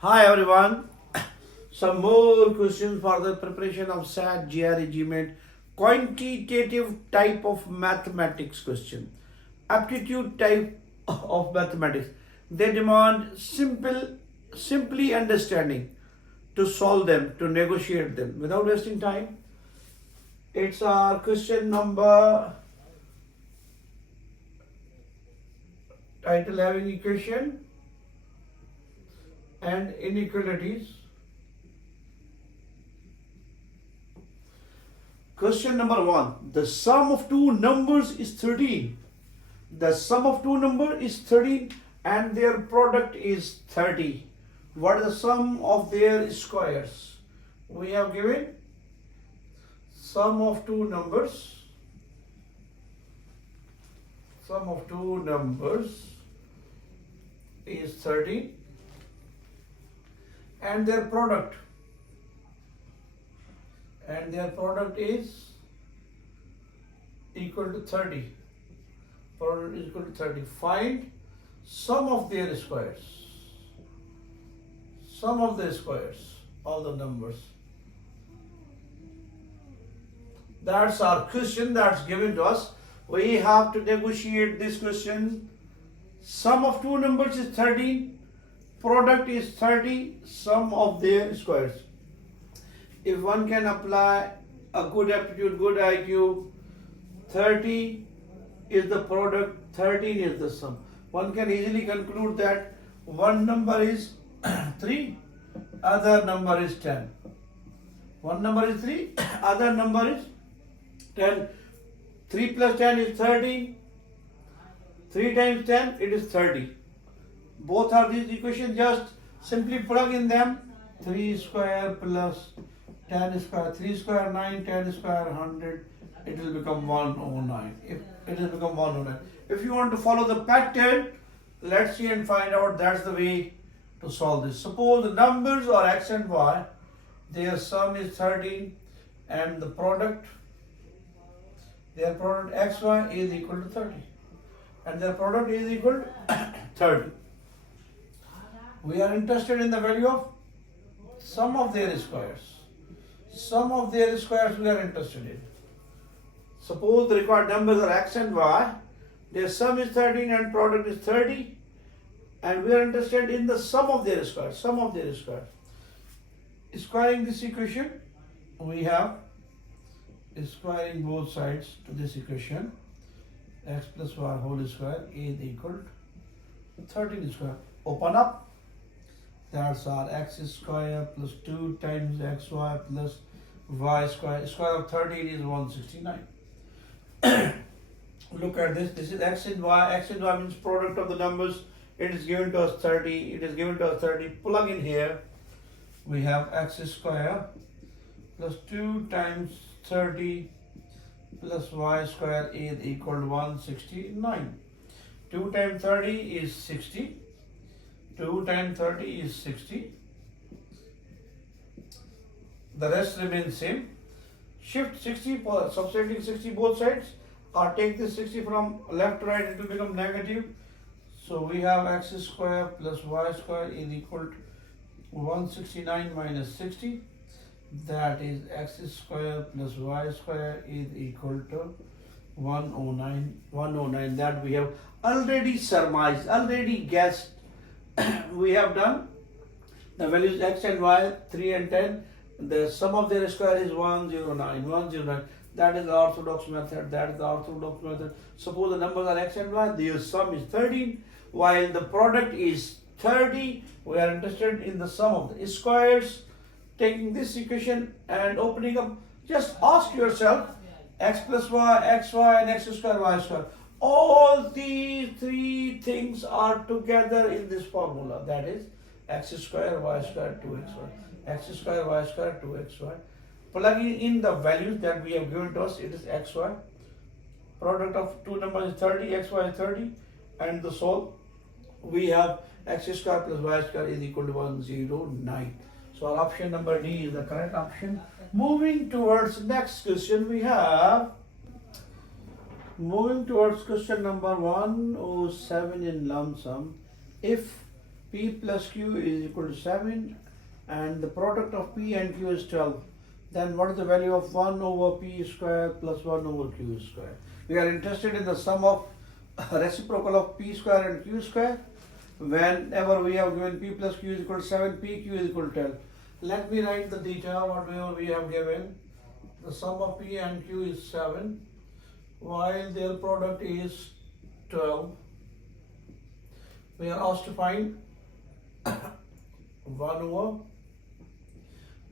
Hi everyone. Some more questions for the preparation of SAT-GRE GMAT quantitative type of mathematics question. Aptitude type of mathematics. They demand simply understanding to solve them, to negotiate them without wasting time. It's our question number title having equation and inequalities. Question number 1. The sum of two numbers is 13. The sum of two numbers is 13 and their product is 30. What is the sum of their squares? We have given sum of two numbers. Sum of two numbers is 13 and their product is equal to 30. Product is equal to 30. Find sum of their squares. Sum of the squares, all the numbers. That's our question that's given to us. We have to negotiate this question. Sum of two numbers is 13. Product is 30. Sum of their squares. If one can apply a good aptitude, good IQ, 30 is the product, 13 is the sum. One can easily conclude that one number is 3, other number is 10. One number is 3, other number is 10. 3 plus 10 is 13. 3 times 10, it is 30. Both of these equations, just simply plug in them. 3 square plus 10 square, 3 square 9, 10 square 100, it will become 109. If it will become 109. If you want to follow the pattern, let's see and find out. That's the way to solve this. Suppose the numbers are x and y, their sum is 13 and the product, their product xy is equal to 30 and their product is equal to 30. We are interested in the value of sum of their squares. Sum of their squares we are interested in. Suppose the required numbers are x and y. Their sum is 13 and product is 30. And we are interested in the sum of their squares. Sum of their squares. Squaring this equation, we have squaring both sides to this equation. X plus y whole square is equal to 13 square. Open up. That's our x square plus 2 times xy plus y square. Square of 13 is 169. Look at this. This is x and y. X and y means product of the numbers. It is given to us 30. It is given to us 30. Plug in here. We have x square plus 2 times 30 plus y square is equal to 169. 2 times 30 is 60. 2 times 30 is 60. The rest remains same. Shift 60, subtracting 60 both sides, or take this 60 from left to right, it will become negative. So we have x square plus y square is equal to 169 minus 60. That is x square plus y square is equal to 109. 109 that we have already surmised, already guessed. We have done the values x and y, 3 and 10. The sum of their square is 109. 109. That is the orthodox method. That is the orthodox method. Suppose the numbers are x and y. Their sum is 13, while the product is 30. We are interested in the sum of the squares. Taking this equation and opening up, just ask yourself, x plus y, xy, and x square, y square. All these three things are together in this formula. That is x square, y square, 2xy. X square, y square, 2xy. Plugging in the values that we have given to us, it is xy. Product of two numbers is 30, xy is 30. And the solve, we have x square plus y square is equal to 109. So our option number D is the correct option. Moving towards next question, we have moving towards question number 107 in lump sum. If P plus Q is equal to 7 and the product of P and Q is 12. Then what is the value of 1 over P square plus 1 over Q square? We are interested in the sum of reciprocal of P square and Q square. Whenever we have given P plus Q is equal to 7, PQ is equal to 12. Let me write the data whatever we have given. The sum of P and Q is 7 while their product is 12. We are asked to find 1 over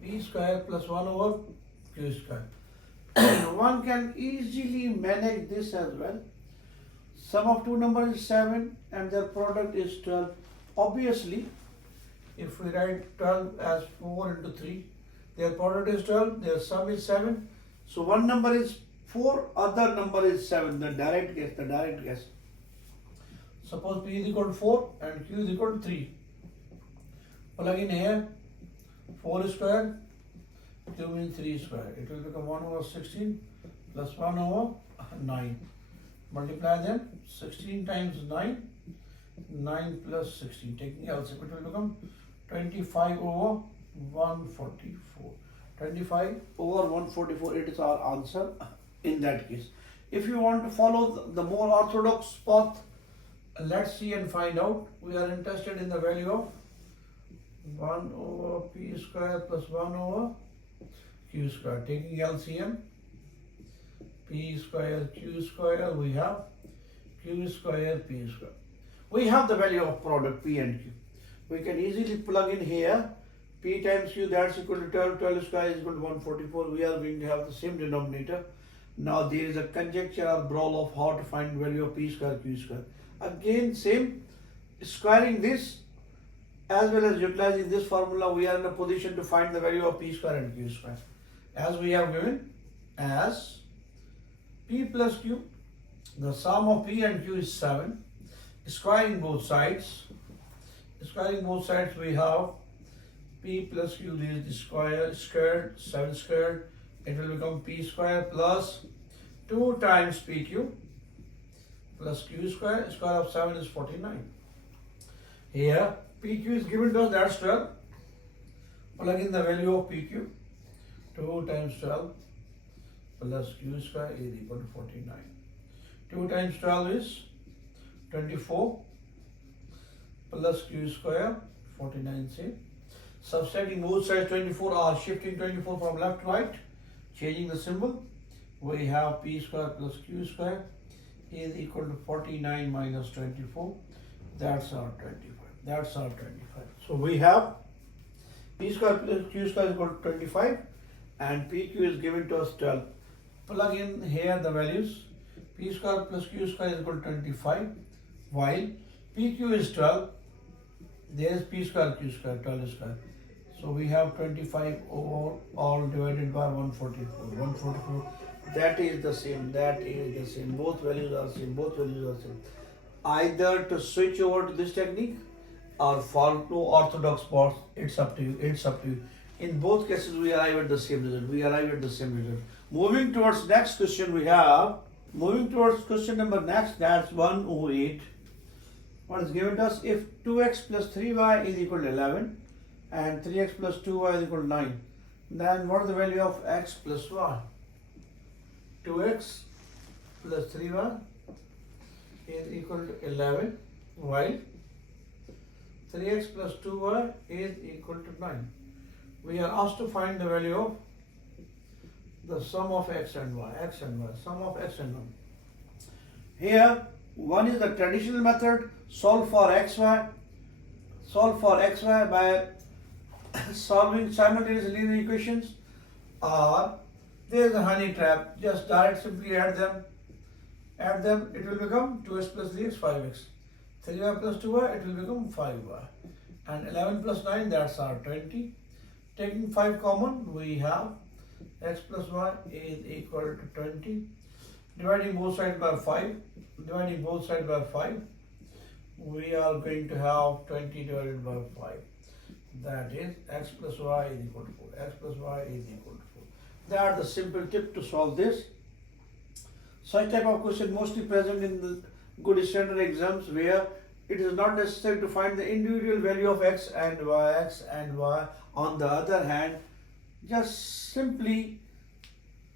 P square plus 1 over Q square. One can easily manage this as well. Sum of two numbers is 7 and their product is 12. Obviously, if we write 12 as 4 into 3, their product is 12, their sum is 7. So one number is 4, other number is 7. The direct guess. Suppose P is equal to 4 and Q is equal to 3. Plug in here 4 square, Q means 3 square. It will become 1 over 16 plus 1 over 9. Multiply them, 16 times 9, 9 plus 16. Taking LCM, it will become 25 over 144. 25 over 144, it is our answer in that case. If you want to follow the more orthodox path, let's see and find out. We are interested in the value of 1 over P square plus 1 over Q square. Taking LCM, P square Q square, we have Q square P square. We have the value of product P and Q. We can easily plug in here P times Q, that's equal to 12, 12 square is equal to 144. We are going to have the same denominator. Now there is a conjecture or brawl of how to find value of P square Q square. Again same, squaring this as well as utilizing this formula, we are in a position to find the value of P square and Q square. As we have given as P plus Q, the sum of P and Q is 7. Squaring both sides, we have P plus Q is the squared, 7 squared. It will become P square plus 2 times PQ plus Q square. Square of 7 is 49. Here PQ is given to us, that's 12. Plug in the value of PQ. 2 times 12 plus Q square is equal to 49. 2 times 12 is 24 plus Q square 49 same. Subtracting both sides 24 or shifting 24 from left to right, changing the symbol, we have P square plus Q square is equal to 49 minus 24. That's our 25. So we have P square plus Q square is equal to 25 and PQ is given to us 12. Plug in here the values. P square plus Q square is equal to 25 while PQ is 12. There is P square Q square, 12 square. So we have 25 over all divided by 144. 144. That is the same. Both values are same. Either to switch over to this technique or follow to orthodox path. It's up to you. In both cases, we arrive at the same result. Moving towards next question, question number next. That's 108. What is given to us? If 2x plus 3y is equal to 11 and 3x plus 2y is equal to 9, then what is the value of x plus y? 2x plus 3y is equal to 11 while 3x plus 2y is equal to 9. We are asked to find the value of the sum of x and y, sum of x and y. Here, one is the traditional method, solve for xy by solving simultaneous linear equations, or there is a honey trap, just simply add them, it will become 2x plus 3x, 5x. 3y plus 2y, it will become 5y. And 11 plus 9, that's our 20. Taking 5 common, we have x plus y is equal to 20. Dividing both sides by 5, we are going to have 20 divided by 5. That is x plus y is equal to 4. They are the simple tip to solve this. Such type of question mostly present in the good standard exams where it is not necessary to find the individual value of x and y. On the other hand, just simply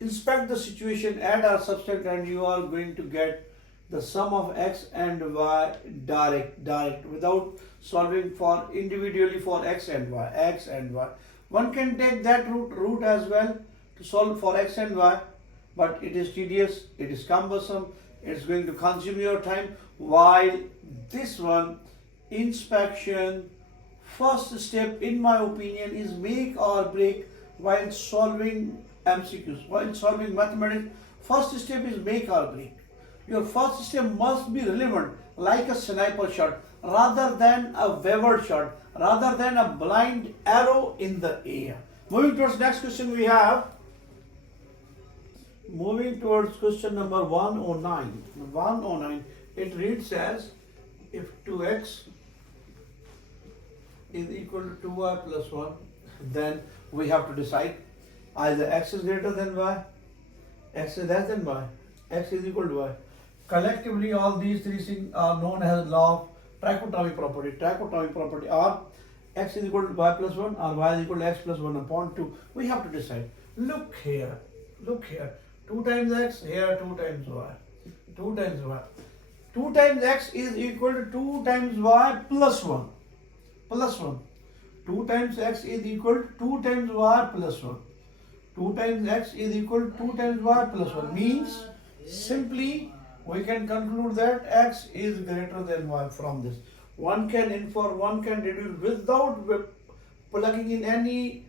inspect the situation, add or subtract, and you are going to get the sum of x and y direct without solving for individually for x and y. One can take that route as well to solve for x and y, but it is tedious, it is cumbersome, it's going to consume your time, while this one, inspection, first step in my opinion is make or break while solving MCQs, while solving mathematics. First step is make or break. Your first step must be relevant, like a sniper shot, rather than a wavered shot, rather than a blind arrow in the air. Moving towards next question, we have moving towards question number 109. 109, it reads as, if 2x is equal to 2y plus 1, then we have to decide either x is greater than y, x is less than y, x is equal to y. Collectively, all these three things are known as law of trichotomy property. Trichotomy property are x is equal to y plus 1 or y is equal to x plus 1 upon 2. We have to decide. Look here. 2 times x, here 2 times y. 2 times y. 2 times x is equal to 2 times y plus 1. Plus 1. 2 times x is equal to 2 times y plus 1. 2 times x is equal to 2 times y plus 1. Means simply we can conclude that x is greater than y from this. One can infer, one can deduce without plugging in any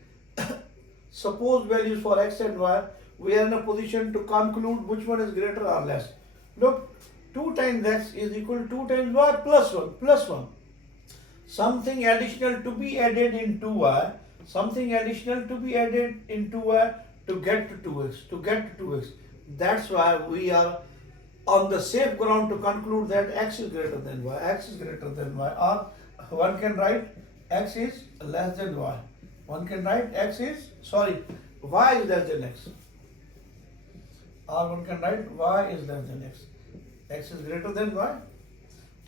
supposed values for x and y. We are in a position to conclude which one is greater or less. Look, 2 times x is equal to 2 times y plus 1. Plus 1. Something additional to be added into y. Something additional to be added into y to get to 2x. To get to 2x. That's why we are on the safe ground to conclude that x is greater than y. X is greater than y. Or one can write x is less than y. One can write y is less than x. Or one can write y is less than x. X is greater than y.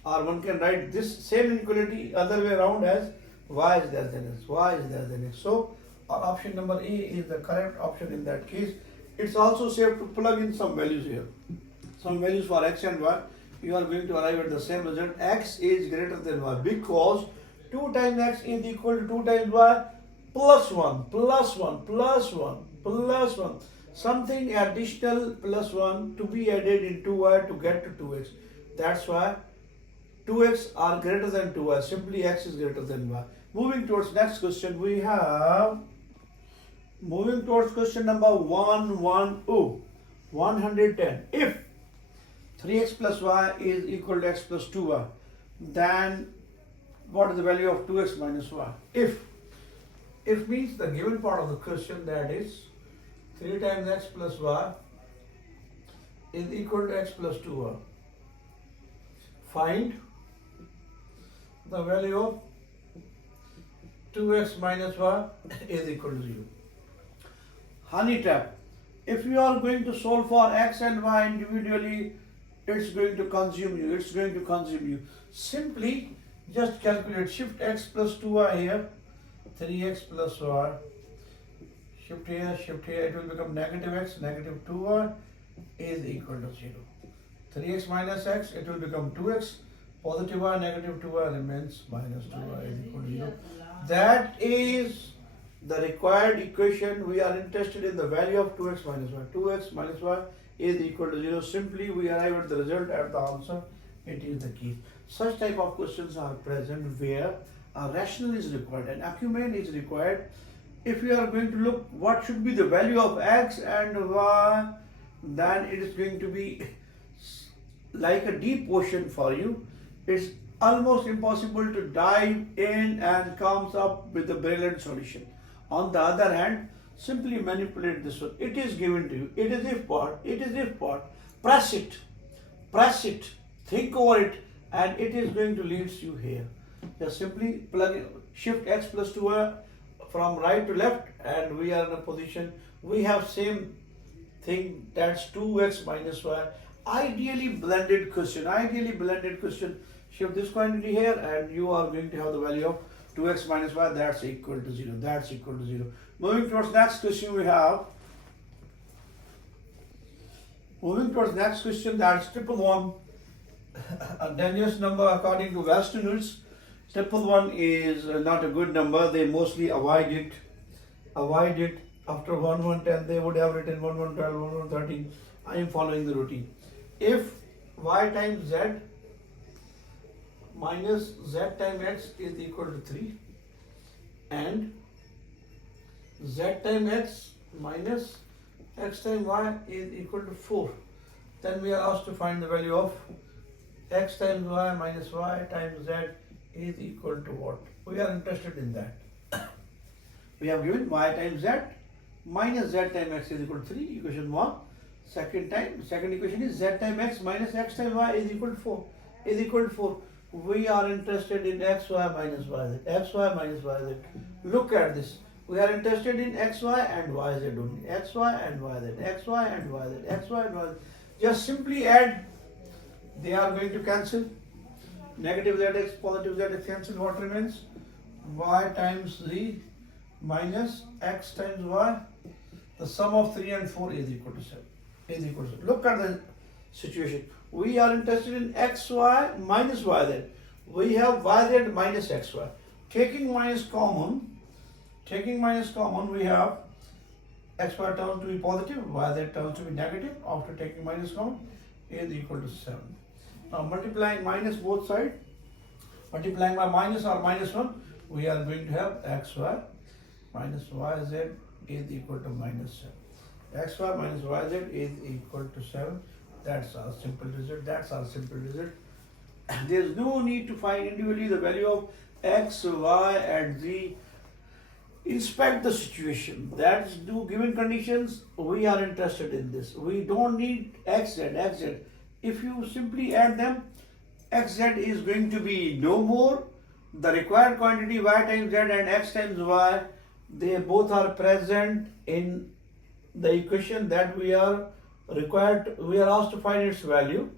Or one can write this same inequality other way around as y is less than x. Y is less than x. So our option number A is the correct option in that case. It's also safe to plug in some values here. Some values for x and y. You are going to arrive at the same result. X is greater than y because 2 times x is equal to 2 times y plus 1, plus 1, plus 1, plus 1. Something additional plus 1 to be added into y to get to 2x. That's why 2x are greater than 2y. Simply x is greater than y. Moving towards next question, we have moving towards question number 110. If 3x plus y is equal to x plus 2y, then what is the value of 2x minus y? If means the given part of the question, that is 3 times x plus y is equal to x plus 2y. Find the value of 2x minus y is equal to 0. Honey trap. If you are going to solve for x and y individually, it's going to consume you. Simply just calculate, shift x plus 2y here, 3x plus y, shift here, it will become negative x, negative 2y is equal to 0. 3x minus x, it will become 2x, positive y, negative 2y remains, minus 2y is equal to 0. That is the required equation. We are interested in the value of 2x minus y. 2x minus y is equal to 0. Simply we arrive at the result at the answer. It is the key. Such type of questions are present where a rationale is required, an acumen is required. If you are going to look what should be the value of x and y, then it is going to be like a deep ocean for you. It's almost impossible to dive in and comes up with a brilliant solution. On the other hand, simply manipulate this one. It is given to you. It is if part. Press it, think over it, and it is going to lead you here. Just simply plug in, shift x plus 2y from right to left, and we are in a position. We have same thing, that's 2x minus y. Ideally blended question. Shift this quantity here, and you are going to have the value of 2x minus y, that's equal to 0. That's equal to 0. Moving towards next question, we have. Moving towards next question, that's 111. A dangerous number according to Westerners. 111 is not a good number. They mostly avoid it. After 1110, they would have written 1112, 1113. I am following the routine. If y times z minus z times x is equal to 3, and z times x minus x times y is equal to 4, then we are asked to find the value of x times y minus y times z is equal to what? We are interested in that. We have given y times z minus z times x is equal to 3, equation 1. Second equation is z times x minus x times y is equal to 4. We are interested in xy minus yz. Xy minus yz. Look at this. We are interested in xy and yz only. Xy and yz. Xy and yz. Xy and yz. Just simply add. They are going to cancel. Negative zx, positive zx cancel. What remains? Y times z minus x times y. The sum of 3 and 4 is equal to 7. Look at the situation. We are interested in xy minus yz. We have yz minus xy. Taking minus common, we have xy terms to be positive, yz terms to be negative. After taking minus common, is equal to 7. Now multiplying minus both sides, multiplying by minus or minus 1, we are going to have xy minus yz is equal to minus 7. Xy minus yz is equal to 7. That's our simple result. There is no need to find individually the value of x, y, and z. Inspect the situation. That's two given conditions. We are interested in this. We don't need xz. If you simply add them, xz is going to be no more. The required quantity y times z and x times y, they both are present in the equation that we are asked to find its value,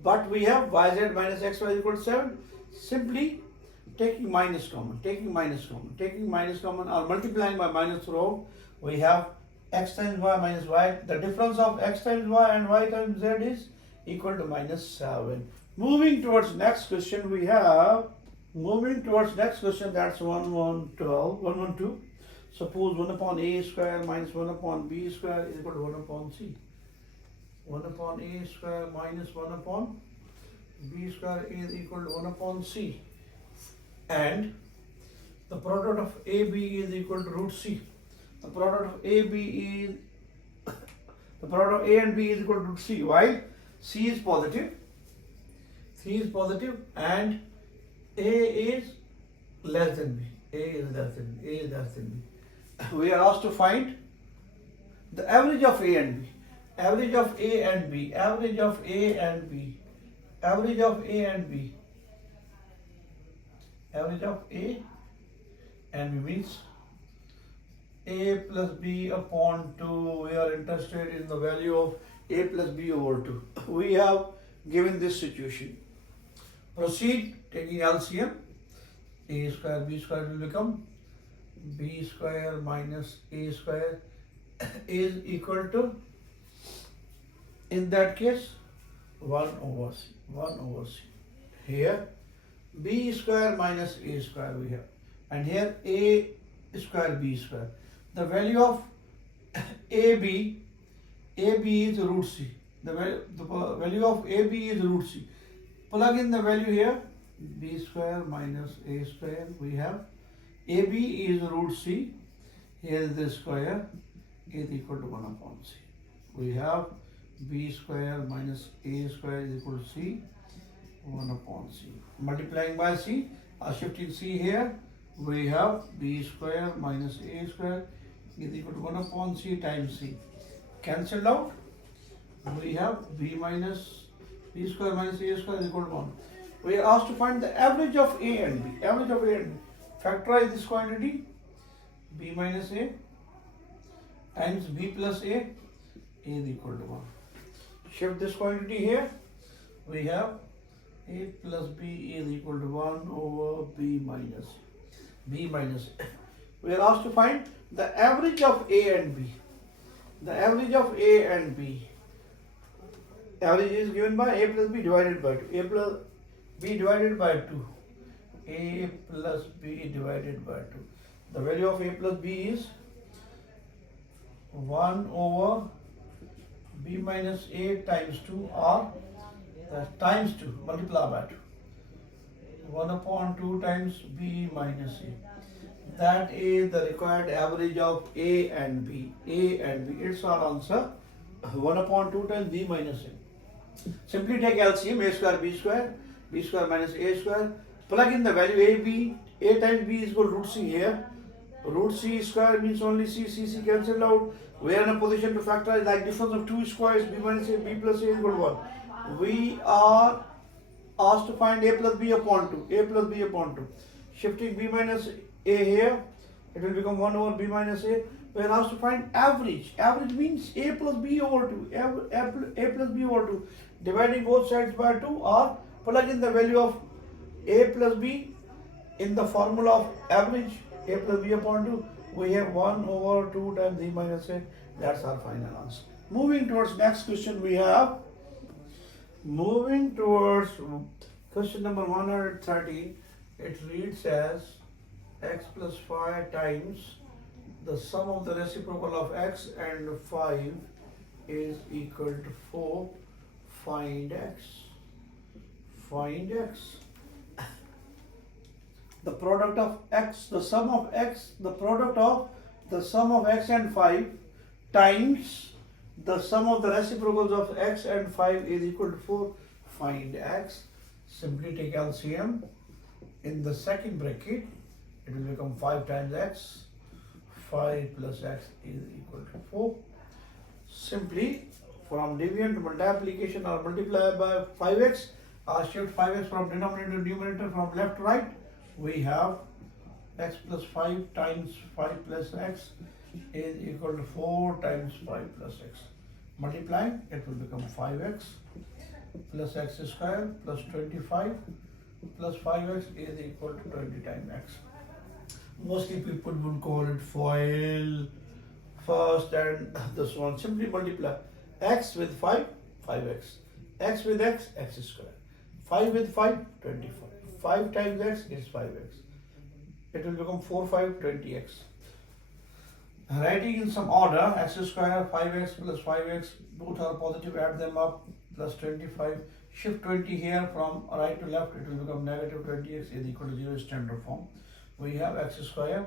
but we have yz minus xy is equal to 7. Simply taking minus common or multiplying by minus row, we have x times y minus y. The difference of x times y and y times z is equal to minus 7. Moving towards next question, that's 112. Suppose 1 upon a square minus 1 upon b square is equal to 1 upon c. 1 upon a square minus 1 upon b square is equal to 1 upon c. And the product of ab is equal to root c. The product of a and b is equal to root c. While c is positive, and a is less than b. A is less than b. We are asked to find the average of A and B. Average of A and B means A plus B upon 2. We are interested in the value of A plus B over 2. We have given this situation. Proceed taking LCM. A square B square will become B square minus A square is equal to, in that case, 1 over C. Here B square minus A square we have, and here A square B square. The value of AB is root C. The value of AB is root C. Plug in the value here, B square minus A square, we have AB is root C, here is the square, is equal to 1 upon C. We have B square minus A square is equal to C, 1 upon C. Multiplying by C, shifting C here, we have B square minus A square is equal to 1 upon C times C. Cancelled out, we have B square minus A square is equal to 1. We are asked to find the average of A and B. Factorize this quantity, B minus A times B plus A is equal to 1. Shift this quantity here, we have A plus B is equal to 1 over B minus A. We are asked to find the average of A and B. The average of A and B. Average is given by A plus B divided by 2. A plus B divided by 2. A plus B divided by 2. The value of A plus B is 1 over B minus A times 2, or times 2 multiply by 2. 1 upon 2 times B minus A. That is the required average of A and B. A and B. It's our answer. 1 upon 2 times B minus A. Simply take LCM, A square, B square minus A square. Plug in the value AB. A times B is equal to root C here. Root C square means only C. C cancelled out. We are in a position to factorize like difference of 2 squares. B minus A, B plus A is equal to 1. We are asked to find A plus B upon 2. A plus B upon 2. Shifting B minus A here, it will become 1 over B minus A. We are asked to find average. Average means A plus B over 2. A plus B over 2. Dividing both sides by 2, or plug in the value of A plus B in the formula of average. A plus B upon 2. We have 1 over 2 times B minus A. That's our final answer. Moving towards next question, we have question number 130. It reads as x plus 5 times the sum of the reciprocal of x and 5 is equal to 4. Find x. Find x. The product of x, the sum of x, the product of the sum of x and 5 times the sum of the reciprocals of x and 5 is equal to 4. Find x. Simply take LCM. In the second bracket, it will become 5 times x. 5 plus x is equal to 4. Simply from division to multiplication or multiply by 5x, or shift 5x from denominator to numerator from left to right, we have x plus 5 times 5 plus x is equal to 4 times 5 plus x. Multiplying, it will become 5x plus x square plus 25 plus 5x is equal to 20 times x. Mostly people would call it FOIL first and this one. Simply multiply x with 5, 5x. X with x, x square. 5 with 5, 25. 5 times x is 5x. It will become 4, 5, 20x. Writing in some order, x square, 5x plus 5x, both are positive, add them up, plus 25. Shift 20 here from right to left, it will become negative 20x is equal to 0 standard form. We have x square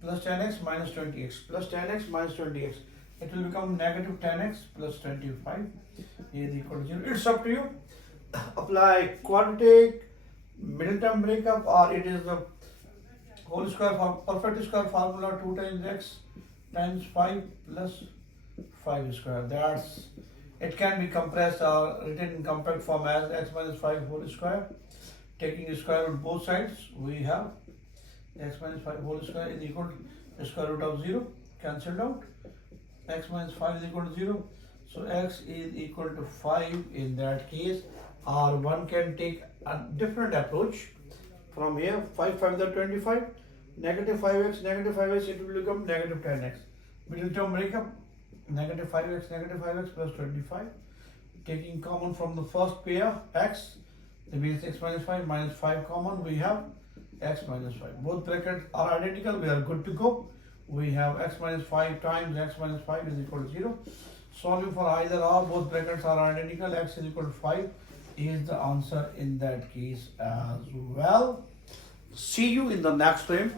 plus 10x minus 20x plus 10x minus 20x. It will become negative 10x plus 25 is equal to 0. It's up to you. Apply quadratic, middle term breakup, or it is the whole square perfect square formula 2 times x times 5 plus 5 square. That's it. Can be compressed or written in compact form as x minus 5 whole square. Taking square root both sides, we have x minus 5 whole square is equal to square root of 0, cancelled out. X minus 5 is equal to 0. So x is equal to 5 in that case. Or one can take a different approach. From here, 5 5 are 25. Negative 5x, it will become negative 10x. Middle term breakup, negative 5x plus 25. Taking common from the first pair, x, that means x minus 5 common, we have x minus 5. Both brackets are identical, we are good to go. We have x minus 5 times x minus 5 is equal to 0. Solving for either or, both brackets are identical, x is equal to 5 is the answer in that case as well. See you in the next frame.